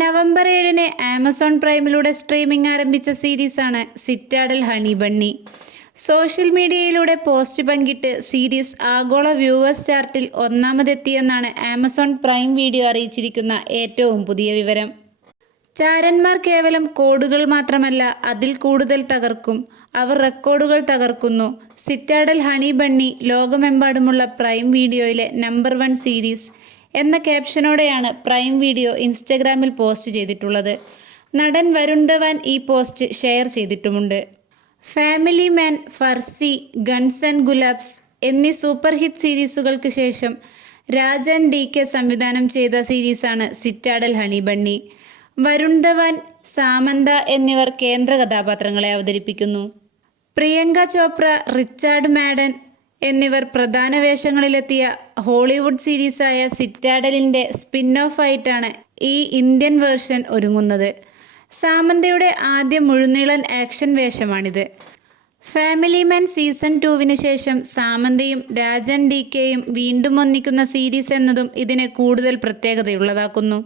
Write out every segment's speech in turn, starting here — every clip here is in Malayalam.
നവംബർ ഏഴിന് ആമസോൺ പ്രൈമിലൂടെ സ്ട്രീമിംഗ് ആരംഭിച്ച സീരീസാണ് സിറ്റാഡൽ ഹണി ബണ്ണി. സോഷ്യൽ മീഡിയയിലൂടെ പോസ്റ്റ് പങ്കിട്ട് സീരീസ് ആഗോള വ്യൂവേഴ്സ് ചാർട്ടിൽ ഒന്നാമതെത്തിയെന്നാണ് ആമസോൺ പ്രൈം വീഡിയോ അറിയിച്ചിരിക്കുന്ന ഏറ്റവും പുതിയ വിവരം. ചാരന്മാർ കേവലം കോഡുകൾ മാത്രമല്ല അതിൽ കൂടുതൽ തകർക്കും. അവർ റെക്കോർഡുകൾ തകർക്കുന്നു. സിറ്റാഡൽ ഹണി ബണ്ണി ലോകമെമ്പാടുമുള്ള പ്രൈം വീഡിയോയിലെ നമ്പർ വൺ സീരീസ്. എന്ന ക്യാപ്ഷനോടെയാണ് പ്രൈം വീഡിയോ ഇൻസ്റ്റഗ്രാമിൽ പോസ്റ്റ് ചെയ്തിട്ടുള്ളത്. നടൻ വരുൺ ധവാൻ ഈ post share ചെയ്തിട്ടുമുണ്ട്. Family Man Farzi Guns and Gulaabs എന്നീ സൂപ്പർ ഹിറ്റ് സീരീസുകൾക്ക് ശേഷം രാജൻ ഡി കെ സംവിധാനം ചെയ്ത സീരീസാണ് Citadel Honey Bunny. Varun Dhawan Samantha എന്നിവർ കേന്ദ്ര കഥാപാത്രങ്ങളെ അവതരിപ്പിക്കുന്നു. പ്രിയങ്ക ചോപ്ര റിച്ചാർഡ് മാഡൻ എന്നിവർ പ്രധാന വേഷങ്ങളിലെത്തിയ ഹോളിവുഡ് സീരീസായ സിറ്റാഡലിന്റെ സ്പിൻ ഓഫ് ആയിട്ടാണ് ഈ ഇന്ത്യൻ വേർഷൻ ഒരുങ്ങുന്നത്. സാമന്തയുടെ ആദ്യ മുഴുനീളൻ ആക്ഷൻ വേഷമാണിത്. ഫാമിലി മാൻ സീസൺ ടൂവിന് ശേഷം സാമന്തയും രാജൻ ഡി കെയും വീണ്ടും ഒന്നിക്കുന്ന സീരീസ് എന്നതും ഇതിനെ കൂടുതൽ പ്രത്യേകതയുള്ളതാക്കുന്നു.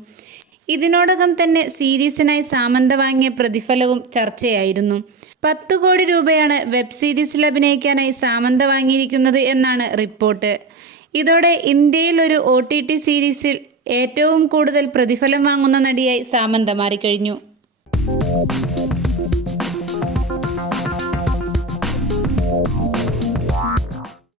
ഇതിനോടകം തന്നെ സീരീസിനായി സാമന്ത വാങ്ങിയ പ്രതിഫലവും ചർച്ചയായിരുന്നു. പത്ത് കോടി രൂപയാണ് വെബ് സീരീസിൽ അഭിനയിക്കാനായി സാമന്ത വാങ്ങിയിരിക്കുന്നത് എന്നാണ് റിപ്പോർട്ട്. ഇതോടെ ഇന്ത്യയിൽ ഒരു ഒ ടി ടി സീരീസിൽ ഏറ്റവും കൂടുതൽ പ്രതിഫലം വാങ്ങുന്ന നടിയായി സാമന്ത മാറിക്കഴിഞ്ഞു.